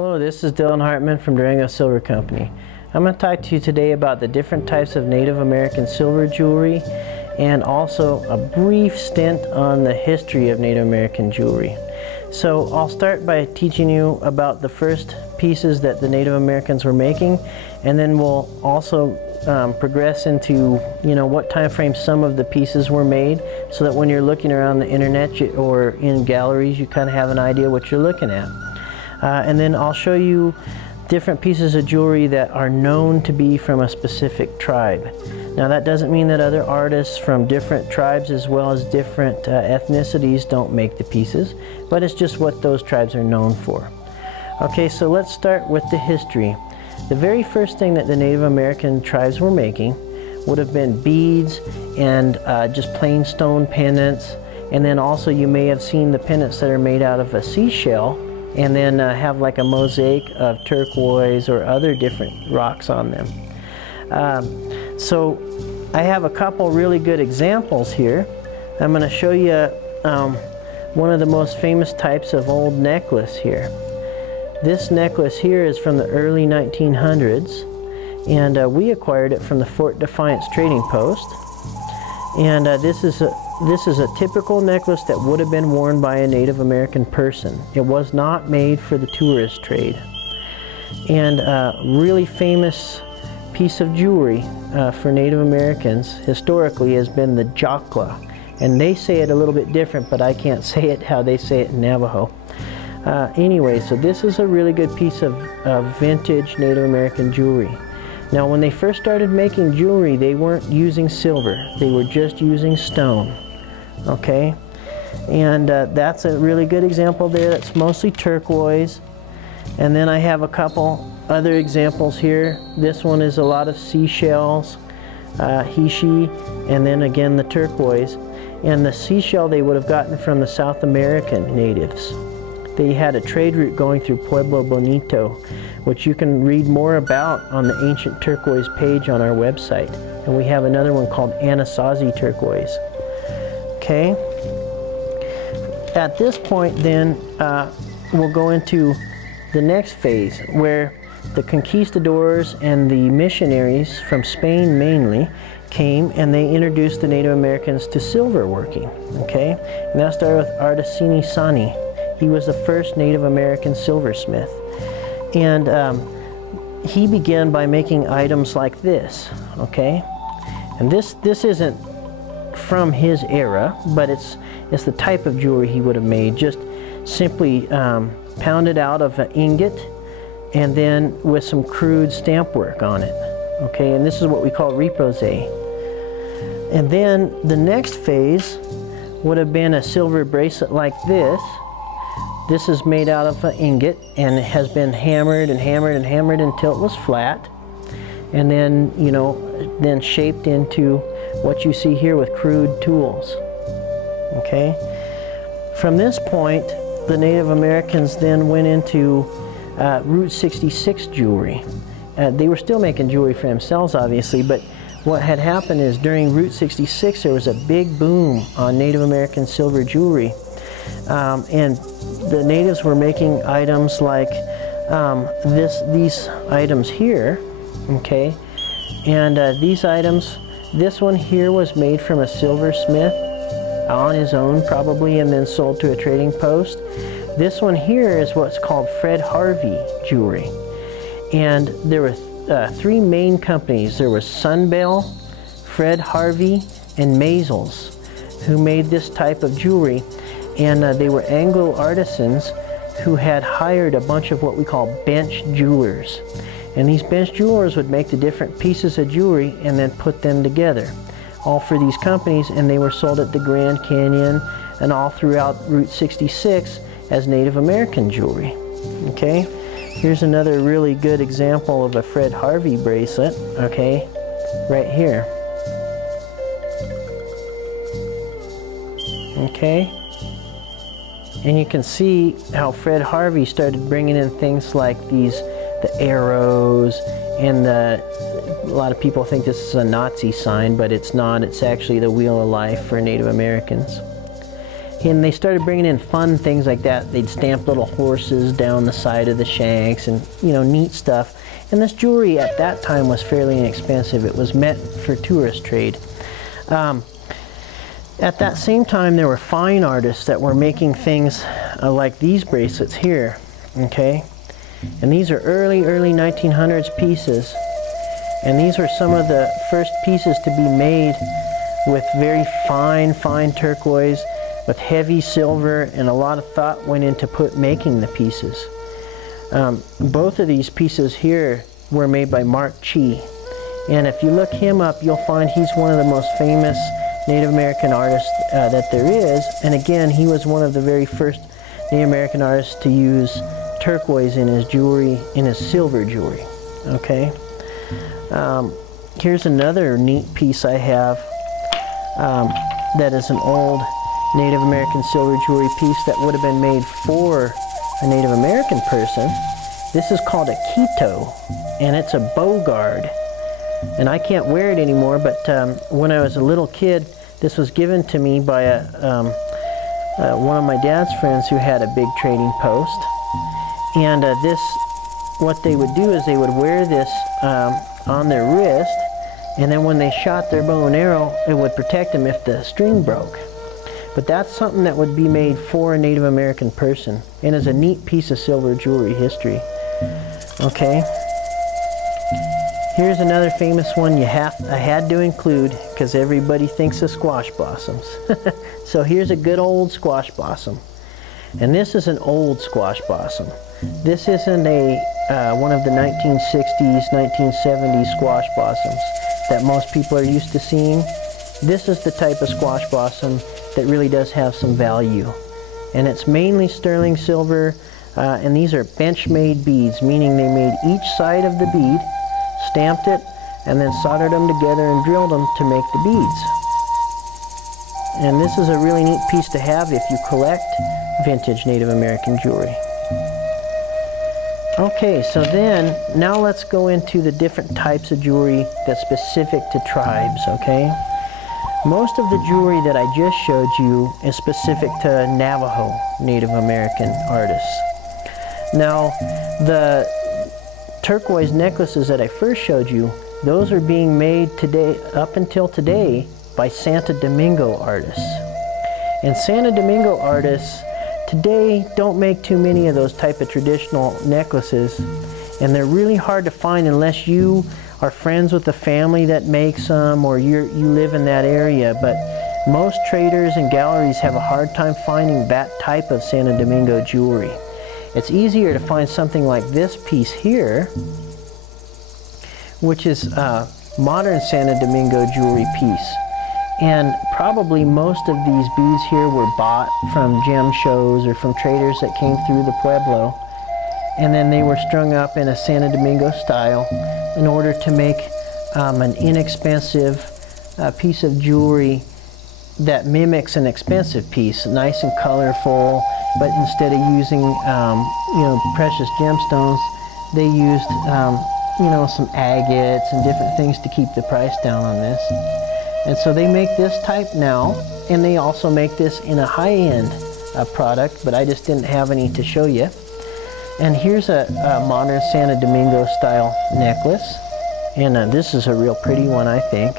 Hello, this is Dillon Hartman from Durango Silver Company. I'm going to talk to you today about the different types of Native American silver jewelry and also a brief stint on the history of Native American jewelry. So I'll start by teaching you about the first pieces that the Native Americans were making, and then we'll also progress into what time frame some of the pieces were made, so that when you're looking around the internet or in galleries you kind of have an idea what you're looking at. And then I'll show you different pieces of jewelry that are known to be from a specific tribe. Now that doesn't mean that other artists from different tribes as well as different ethnicities don't make the pieces, but it's just what those tribes are known for. Okay, so let's start with the history. The very first thing that the Native American tribes were making would have been beads and just plain stone pendants, and then also you may have seen the pendants that are made out of a seashell and then have like a mosaic of turquoise or other different rocks on them. So I have a couple really good examples here. I'm going to show you one of the most famous types of old necklace here. This necklace here is from the early 1900s, and we acquired it from the Fort Defiance Trading Post. And this is a typical necklace that would have been worn by a Native American person. It was not made for the tourist trade. And a really famous piece of jewelry for Native Americans historically has been the jokla. And they say it a little bit different, but I can't say it how they say it in Navajo. Anyway, so this is a really good piece of vintage Native American jewelry. Now when they first started making jewelry, they weren't using silver, they were just using stone. Okay, and that's a really good example there. That's mostly turquoise. And then I have a couple other examples here. This one is a lot of seashells, hishi, and then again the turquoise. And the seashell they would have gotten from the South American natives. They had a trade route going through Pueblo Bonito, which you can read more about on the Ancient Turquoise page on our website. And we have another one called Anasazi turquoise. Okay. At this point then, we'll go into the next phase, where the conquistadors and the missionaries from Spain mainly came and they introduced the Native Americans to silver working. Okay. And that started with Artesini Sani. He was the first Native American silversmith. And he began by making items like this, okay? And this isn't from his era, but it's the type of jewelry he would have made, just simply pounded out of an ingot and then with some crude stamp work on it, okay? And this is what we call repose. And then the next phase would have been a silver bracelet like this. This is made out of an ingot and it has been hammered and hammered and hammered until it was flat, and then then shaped into what you see here with crude tools. Okay. From this point, the Native Americans then went into Route 66 jewelry. They were still making jewelry for themselves, obviously, but what had happened is during Route 66 there was a big boom on Native American silver jewelry. And the natives were making items like these items here, okay? And these items, this one here was made from a silversmith on his own probably, and then sold to a trading post. This one here is what's called Fred Harvey jewelry. And there were three main companies. There was Sunbell, Fred Harvey, and Maisels who made this type of jewelry. And they were Anglo artisans who had hired a bunch of what we call bench jewelers. And these bench jewelers would make the different pieces of jewelry and then put them together, all for these companies, and they were sold at the Grand Canyon and all throughout Route 66 as Native American jewelry. Okay, here's another really good example of a Fred Harvey bracelet, okay, right here. Okay. And you can see how Fred Harvey started bringing in things like the arrows, and a lot of people think this is a Nazi sign, but it's not. It's actually the Wheel of Life for Native Americans. And they started bringing in fun things like that. They'd stamp little horses down the side of the shanks and, you know, neat stuff. And this jewelry at that time was fairly inexpensive. It was meant for tourist trade. At that same time, there were fine artists that were making things like these bracelets here, okay? And these are early 1900s pieces. And these were some of the first pieces to be made with very fine turquoise, with heavy silver, and a lot of thought went into making the pieces. Both of these pieces here were made by Mark Chi. And if you look him up, you'll find he's one of the most famous Native American artists that there is. And again, he was one of the very first Native American artists to use turquoise in his jewelry, in his silver jewelry. Okay. Here's another neat piece I have that is an old Native American silver jewelry piece that would have been made for a Native American person. This is called a Quito, and it's a bow guard. And I can't wear it anymore, but when I was a little kid, this was given to me by one of my dad's friends who had a big trading post. And what they would do is they would wear this on their wrist, and then when they shot their bow and arrow, it would protect them if the string broke. But that's something that would be made for a Native American person, and is a neat piece of silver jewelry history. Okay. Here's another famous one I had to include because everybody thinks of squash blossoms. So here's a good old squash blossom. And this is an old squash blossom. This isn't one of the 1960s, 1970s squash blossoms that most people are used to seeing. This is the type of squash blossom that really does have some value. And it's mainly sterling silver, and these are bench-made beads, meaning they made each side of the bead, stamped it, and then soldered them together and drilled them to make the beads. And this is a really neat piece to have if you collect vintage Native American jewelry. Okay, so then, now let's go into the different types of jewelry that's specific to tribes, okay? Most of the jewelry that I just showed you is specific to Navajo Native American artists. Now, the turquoise necklaces that I first showed you, those are being made today, up until today, by Santo Domingo artists. And Santo Domingo artists today don't make too many of those type of traditional necklaces, and they're really hard to find unless you are friends with the family that makes them, or you live in that area. But most traders and galleries have a hard time finding that type of Santo Domingo jewelry. It's easier to find something like this piece here, which is a modern Santo Domingo jewelry piece. And probably most of these beads here were bought from gem shows or from traders that came through the Pueblo. And then they were strung up in a Santo Domingo style in order to make an inexpensive piece of jewelry that mimics an expensive piece, nice and colorful. But instead of using, precious gemstones, they used, some agates and different things to keep the price down on this. And so they make this type now, and they also make this in a high-end product, but I just didn't have any to show you. And here's a modern Santo Domingo style necklace, and this is a real pretty one, I think.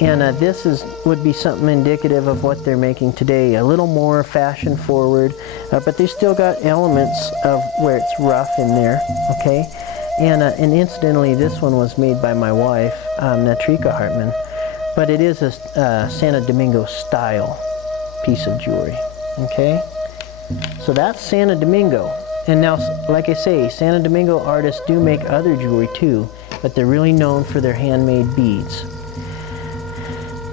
And this would be something indicative of what they're making today, a little more fashion forward, but they still got elements of where it's rough in there, okay? And incidentally, this one was made by my wife, Natrika Hartman, but it is a Santo Domingo style piece of jewelry, okay? So that's Santo Domingo. And now, like I say, Santo Domingo artists do make other jewelry too, but they're really known for their handmade beads.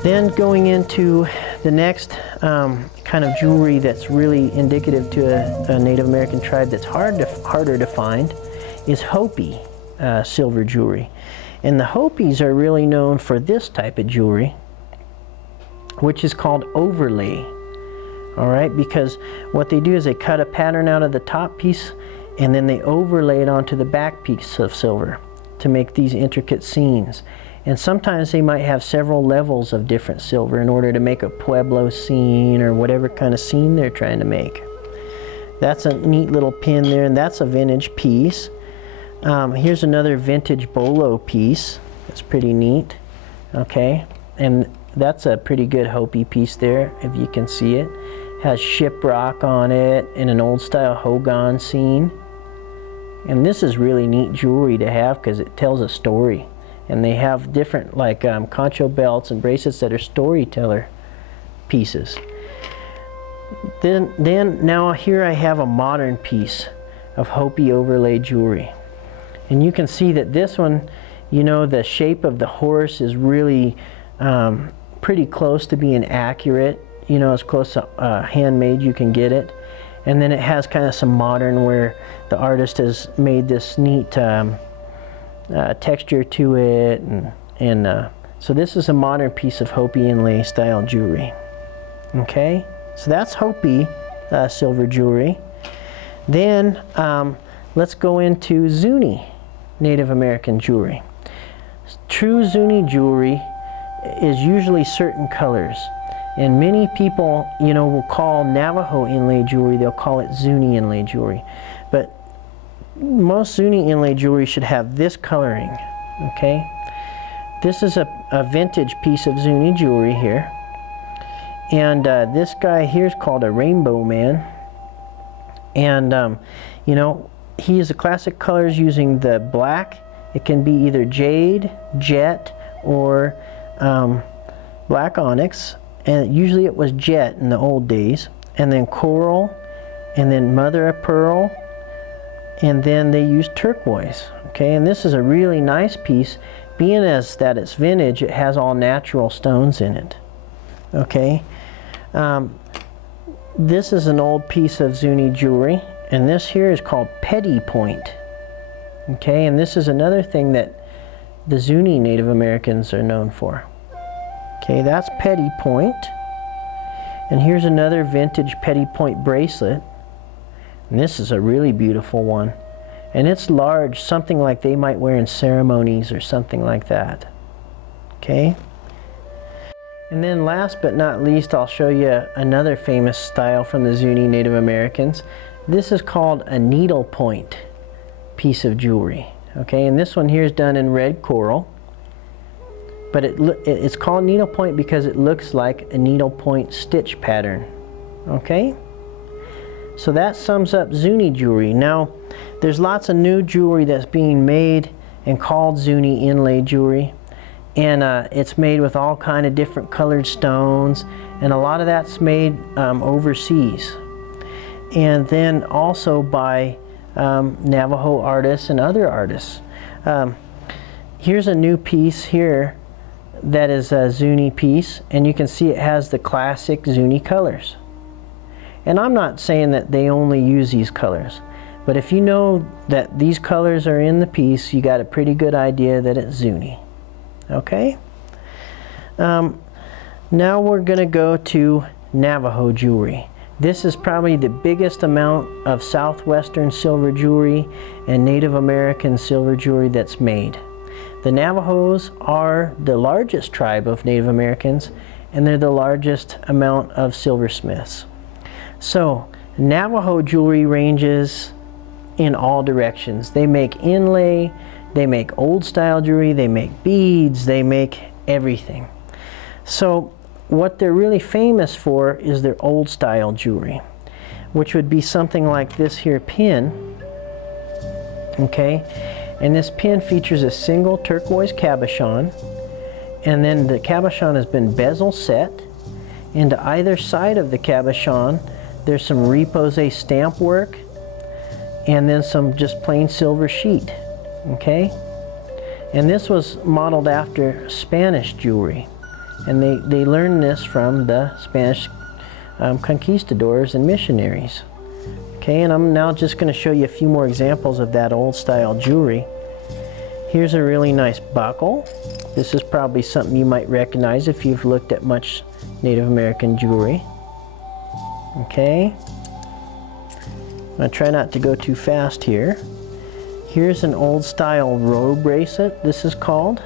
Then going into the next kind of jewelry that's really indicative to a Native American tribe that's harder to find is Hopi silver jewelry. And the Hopis are really known for this type of jewelry, which is called overlay. All right, because what they do is they cut a pattern out of the top piece and then they overlay it onto the back piece of silver to make these intricate scenes. And sometimes they might have several levels of different silver in order to make a Pueblo scene or whatever kind of scene they're trying to make. That's a neat little pin there, and that's a vintage piece. Here's another vintage bolo piece. That's pretty neat. Okay, and that's a pretty good Hopi piece there, if you can see it. Has shiprock on it and an old style hogan scene. And this is really neat jewelry to have because it tells a story. And they have different like concho belts and bracelets that are storyteller pieces. Then now here I have a modern piece of Hopi overlay jewelry. And you can see that this one, you know, the shape of the horse is really pretty close to being accurate. You know, as close to handmade you can get it. And then it has kind of some modern where the artist has made this neat texture to it. And so this is a modern piece of Hopi inlay style jewelry. Okay, so that's Hopi silver jewelry. Then let's go into Zuni Native American jewelry. True Zuni jewelry is usually certain colors. And many people, you know, will call Navajo inlay jewelry, they'll call it Zuni inlay jewelry. But most Zuni inlay jewelry should have this coloring, okay? This is a vintage piece of Zuni jewelry here. And this guy here is called a Rainbow Man. And, you know, he is a classic colors using the black. It can be either jade, jet, or black onyx. And usually it was jet in the old days, and then coral, and then mother of pearl, and then they used turquoise. Okay, and this is a really nice piece. Being as that it's vintage, it has all natural stones in it. Okay, this is an old piece of Zuni jewelry, and this here is called petty point. Okay, and this is another thing that the Zuni Native Americans are known for. Okay, that's petty point. And here's another vintage petty point bracelet. And this is a really beautiful one. And it's large, something like they might wear in ceremonies or something like that. Okay. And then last but not least, I'll show you another famous style from the Zuni Native Americans. This is called a needle point piece of jewelry. Okay, and this one here is done in red coral. But it's called needlepoint because it looks like a needlepoint stitch pattern. Okay? So that sums up Zuni jewelry. Now, there's lots of new jewelry that's being made and called Zuni inlay jewelry. And it's made with all kind of different colored stones. And a lot of that's made overseas. And then also by Navajo artists and other artists. Here's a new piece here. That is a Zuni piece, and you can see it has the classic Zuni colors. And I'm not saying that they only use these colors, but if you know that these colors are in the piece, you got a pretty good idea that it's Zuni. Okay? Now we're going to go to Navajo jewelry. This is probably the biggest amount of southwestern silver jewelry and Native American silver jewelry that's made. The Navajos are the largest tribe of Native Americans, and they're the largest amount of silversmiths. So Navajo jewelry ranges in all directions. They make inlay, they make old style jewelry, they make beads, they make everything. So what they're really famous for is their old style jewelry, which would be something like this here pin. Okay. And this pin features a single turquoise cabochon, and then the cabochon has been bezel set, and to either side of the cabochon there's some repose stamp work, and then some just plain silver sheet. Okay, and this was modeled after Spanish jewelry, and they learned this from the Spanish conquistadors and missionaries. Okay, and I'm now just going to show you a few more examples of that old style jewelry. Here's a really nice buckle. This is probably something you might recognize if you've looked at much Native American jewelry. Okay. I'm going to try not to go too fast here. Here's an old style robe bracelet, this is called.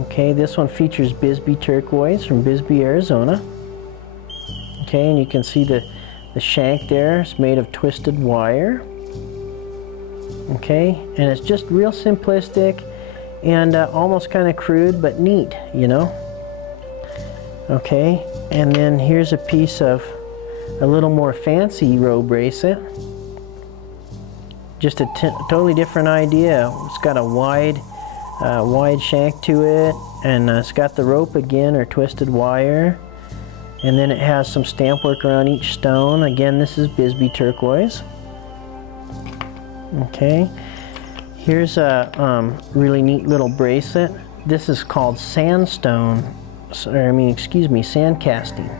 Okay, this one features Bisbee turquoise from Bisbee, Arizona. Okay, and you can see the shank there is made of twisted wire. Okay, and it's just real simplistic and almost kind of crude, but neat, you know. Okay, and then here's a piece of a little more fancy roe bracelet. Just a totally different idea. It's got a wide shank to it, and it's got the rope again, or twisted wire. And then it has some stamp work around each stone. Again, this is Bisbee turquoise. Okay, here's a really neat little bracelet. This is called sandstone, sand casting.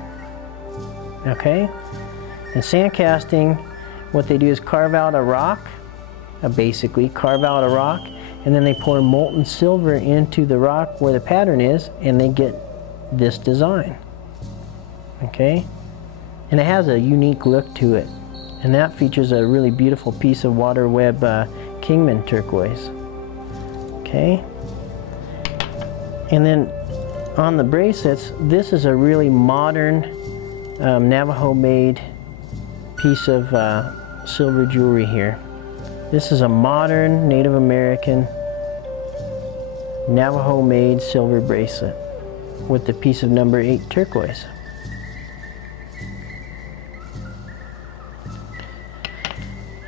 Okay, and sand casting, what they do is carve out a rock, basically carve out a rock, and then they pour molten silver into the rock where the pattern is, and they get this design. Okay, and it has a unique look to it, and that features a really beautiful piece of water web Kingman turquoise. Okay, and then on the bracelets, this is a really modern Navajo made piece of silver jewelry here. This is a modern Native American Navajo made silver bracelet with the piece of number 8 turquoise.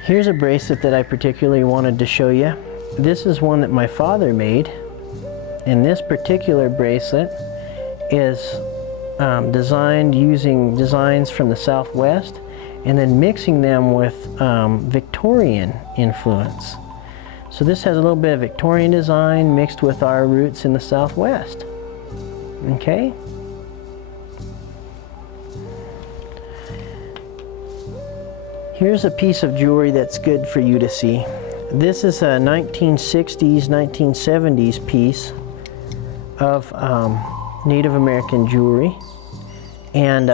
Here's a bracelet that I particularly wanted to show you. This is one that my father made, and this particular bracelet is designed using designs from the Southwest and then mixing them with Victorian influence. So this has a little bit of Victorian design mixed with our roots in the Southwest. Okay? Here's a piece of jewelry that's good for you to see. This is a 1960s, 1970s piece of Native American jewelry. And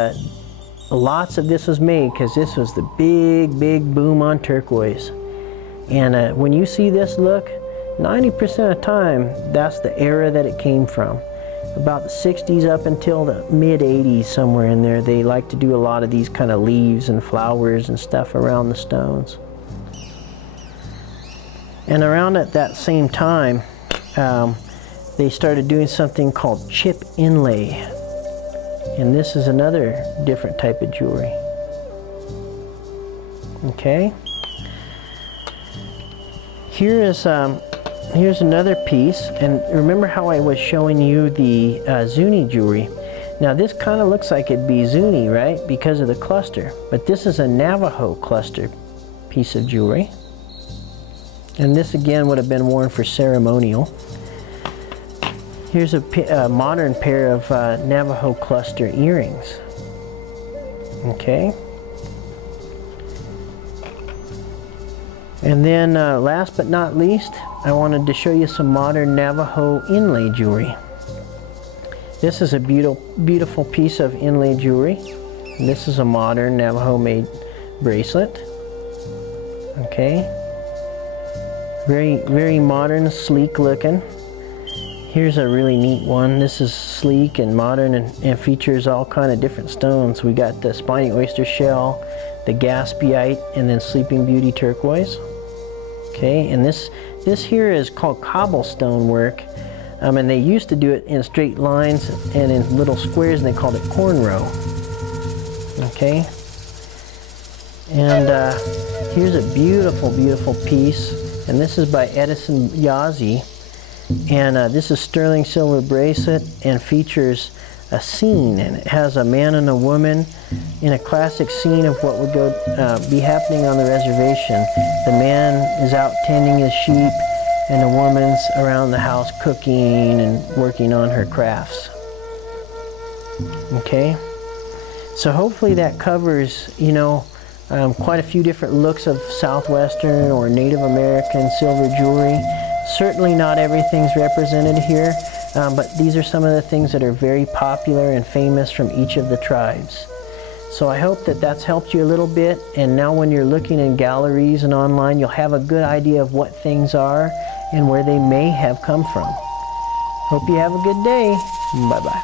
lots of this was made because this was the big boom on turquoise. And when you see this look, 90% of the time, that's the era that it came from. About the 60s up until the mid 80s, somewhere in there, they like to do a lot of these kind of leaves and flowers and stuff around the stones. And around at that same time, they started doing something called chip inlay. And this is another different type of jewelry. Okay. Here's another piece, and remember how I was showing you the Zuni jewelry? Now this kind of looks like it'd be Zuni, right? Because of the cluster. But this is a Navajo cluster piece of jewelry. And this again would have been worn for ceremonial. Here's a modern pair of Navajo cluster earrings. Okay. And then last but not least, I wanted to show you some modern Navajo inlay jewelry. This is a beautiful piece of inlay jewelry. And this is a modern Navajo made bracelet. Okay. Very modern, sleek looking. Here's a really neat one. This is sleek and modern and features all kind of different stones. We got the spiny oyster shell, the gaspiite, and then Sleeping Beauty turquoise. Okay, and this here is called cobblestone work, and they used to do it in straight lines and in little squares, and they called it cornrow. Okay, and here's a beautiful piece, and this is by Edison Yazzie, and this is sterling silver bracelet and features a scene, and it has a man and a woman in a classic scene of what would be happening on the reservation. The man is out tending his sheep, and the woman's around the house cooking and working on her crafts. Okay, so hopefully that covers, you know, quite a few different looks of Southwestern or Native American silver jewelry. Certainly not everything's represented here, but these are some of the things that are very popular and famous from each of the tribes. So I hope that that's helped you a little bit, and now when you're looking in galleries and online, you'll have a good idea of what things are and where they may have come from. Hope you have a good day. Bye-bye.